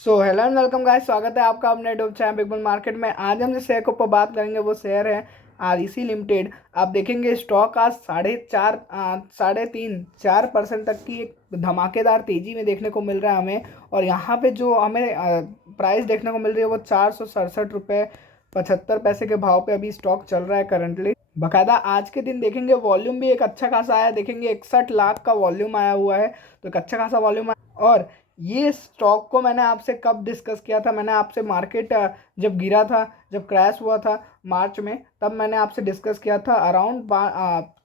So hello and welcome guys, स्वागत है आपका अपने YouTube channel big bull market में। आज हम जिस शेयर के ऊपर बात करेंगे वो शेयर है आरईसी लिमिटेड। आप देखेंगे स्टॉक आज 3.5% तक की एक धमाकेदार तेजी में देखने को मिल रहा है हमें। और यहाँ पे जो हमें प्राइस देखने को मिल रही है वो 467 रुपये 75 पैसे के भाव पे अभी स्टॉक चल रहा है करंटली। बकायदा आज के दिन देखेंगे वॉल्यूम भी एक अच्छा खासा आया, देखेंगे 61 लाख का वॉल्यूम आया हुआ है, तो एक अच्छा खासा वॉल्यूम आया। और ये स्टॉक को मैंने आपसे कब डिस्कस किया था, मैंने आपसे मार्केट जब गिरा था, जब क्रैश हुआ था मार्च में, तब मैंने आपसे डिस्कस किया था अराउंड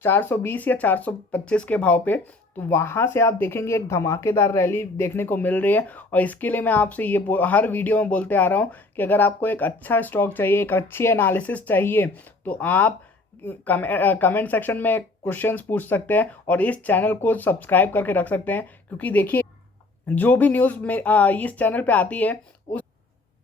420 या 425 के भाव पे। तो वहाँ से आप देखेंगे एक धमाकेदार रैली देखने को मिल रही है। और इसके लिए मैं आपसे ये हर वीडियो में बोलते आ रहा हूँ कि अगर आपको एक अच्छा स्टॉक चाहिए, एक अच्छी एनालिसिस चाहिए, तो आप कमेंट सेक्शन में क्वेश्चंस पूछ सकते हैं और इस चैनल को सब्सक्राइब करके रख सकते हैं। क्योंकि देखिए, जो भी न्यूज़ में इस चैनल पे आती है उस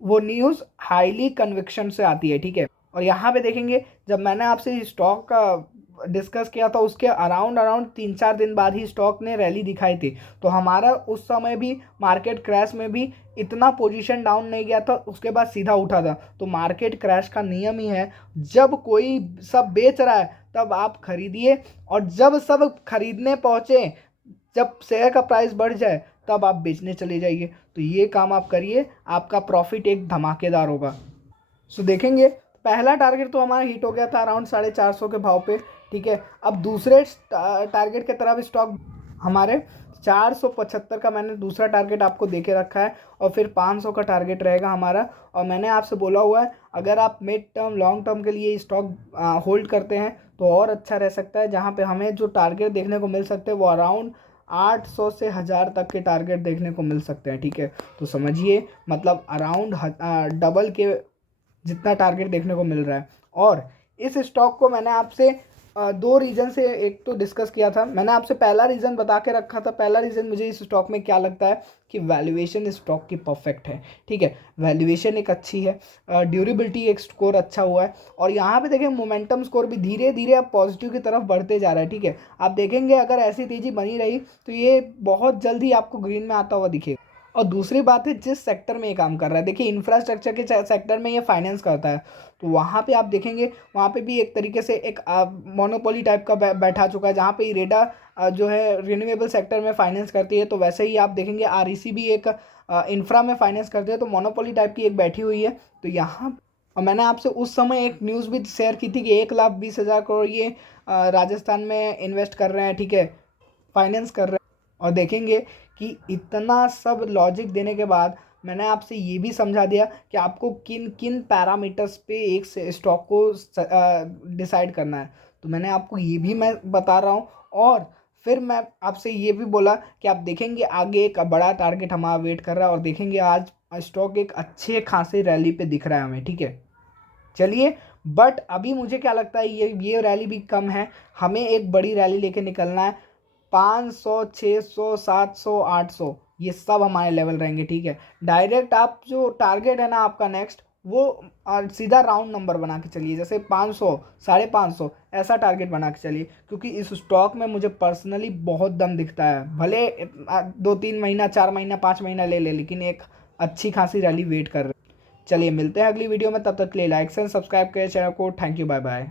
वो न्यूज़ हाईली कन्विक्शन से आती है, ठीक है। और यहाँ पे देखेंगे, जब मैंने आपसे स्टॉक का डिस्कस किया था उसके अराउंड अराउंड 3-4 दिन बाद ही स्टॉक ने रैली दिखाई थी। तो हमारा उस समय भी मार्केट क्रैश में भी इतना पोजीशन डाउन नहीं गया था, उसके बाद सीधा उठा था। तो मार्केट क्रैश का नियम ही है, जब कोई सब बेच रहा है तब आप खरीदिए, और जब सब खरीदने पहुंचे, जब शेयर का प्राइस बढ़ जाए, तब आप बेचने चले जाइए। तो ये काम आप करिए, आपका प्रॉफिट एक धमाकेदार होगा। सो देखेंगे, पहला टारगेट तो हमारा हिट हो गया था अराउंड 450 के भाव पे, ठीक है। अब दूसरे टारगेट की तरफ स्टॉक हमारे 475 का मैंने दूसरा टारगेट आपको दे के रखा है, और फिर 500 का टारगेट रहेगा हमारा। और मैंने आपसे बोला हुआ है, अगर आप मिड टर्म लॉन्ग टर्म के लिए स्टॉक होल्ड करते हैं तो और अच्छा रह सकता है, जहाँ पे हमें जो टारगेट देखने को मिल सकते हैं वो अराउंड 800 से 1000 तक के टारगेट देखने को मिल सकते हैं, ठीक है। तो समझिए, मतलब अराउंड डबल के जितना टारगेट देखने को मिल रहा है। और इस स्टॉक को मैंने आपसे दो रीज़न से एक तो डिस्कस किया था। मैंने आपसे पहला रीज़न बता के रखा था, पहला रीज़न मुझे इस स्टॉक में क्या लगता है कि वैल्यूएशन इस स्टॉक की परफेक्ट है, ठीक है। वैल्यूएशन एक अच्छी है, ड्यूरेबिलिटी एक स्कोर अच्छा हुआ है, और यहाँ पे देखें मोमेंटम स्कोर भी धीरे धीरे अब पॉजिटिव की तरफ बढ़ते जा रहा है, ठीक है। आप देखेंगे अगर ऐसी तेज़ी बनी रही तो ये बहुत जल्दी आपको ग्रीन में आता हुआ दिखेगा। और दूसरी बात है, जिस सेक्टर में ये काम कर रहा है, देखिए इंफ्रास्ट्रक्चर के सेक्टर में ये फाइनेंस करता है, तो वहाँ पे आप देखेंगे वहाँ पे भी एक तरीके से एक मोनोपोली टाइप का बैठा चुका है, जहाँ पे इरेडा जो है रिन्यूएबल सेक्टर में फाइनेंस करती है। तो वैसे ही आप देखेंगे आरईसी भी एक इंफ्रा में फाइनेंस करती है, तो मोनोपोली टाइप की एक बैठी हुई है। तो यहाँ, और मैंने आपसे उस समय एक न्यूज़ भी शेयर की थी कि 1,20,000 करोड़ ये राजस्थान में इन्वेस्ट कर रहे हैं, ठीक है, फाइनेंस कर रहे हैं। और देखेंगे कि इतना सब लॉजिक देने के बाद मैंने आपसे ये भी समझा दिया कि आपको किन किन पैरामीटर्स पे एक स्टॉक को डिसाइड करना है। तो मैंने आपको ये भी मैं बता रहा हूँ, और फिर मैं आपसे ये भी बोला कि आप देखेंगे आगे एक बड़ा टारगेट हमारा वेट कर रहा है, और देखेंगे आज स्टॉक एक अच्छे खासे रैली पे दिख रहा है हमें, ठीक है। चलिए, बट अभी मुझे क्या लगता है, ये रैली भी कम है, हमें एक बड़ी रैली लेके निकलना है। 500 600 700 800 ये सब हमारे लेवल रहेंगे, ठीक है। डायरेक्ट आप जो टारगेट है ना आपका नेक्स्ट, वो सीधा राउंड नंबर बना के चलिए, जैसे 500 550 ऐसा टारगेट बना के चलिए। क्योंकि इस स्टॉक में मुझे पर्सनली बहुत दम दिखता है, भले 2-3 महीना 4 महीना 5 महीना ले ले, लेकिन एक अच्छी खासी रैली वेट कर रही है। चलिए मिलते हैं अगली वीडियो में, तब तक के लिए लाइक एंड सब्सक्राइब करें चैनल को। Thank you, bye bye.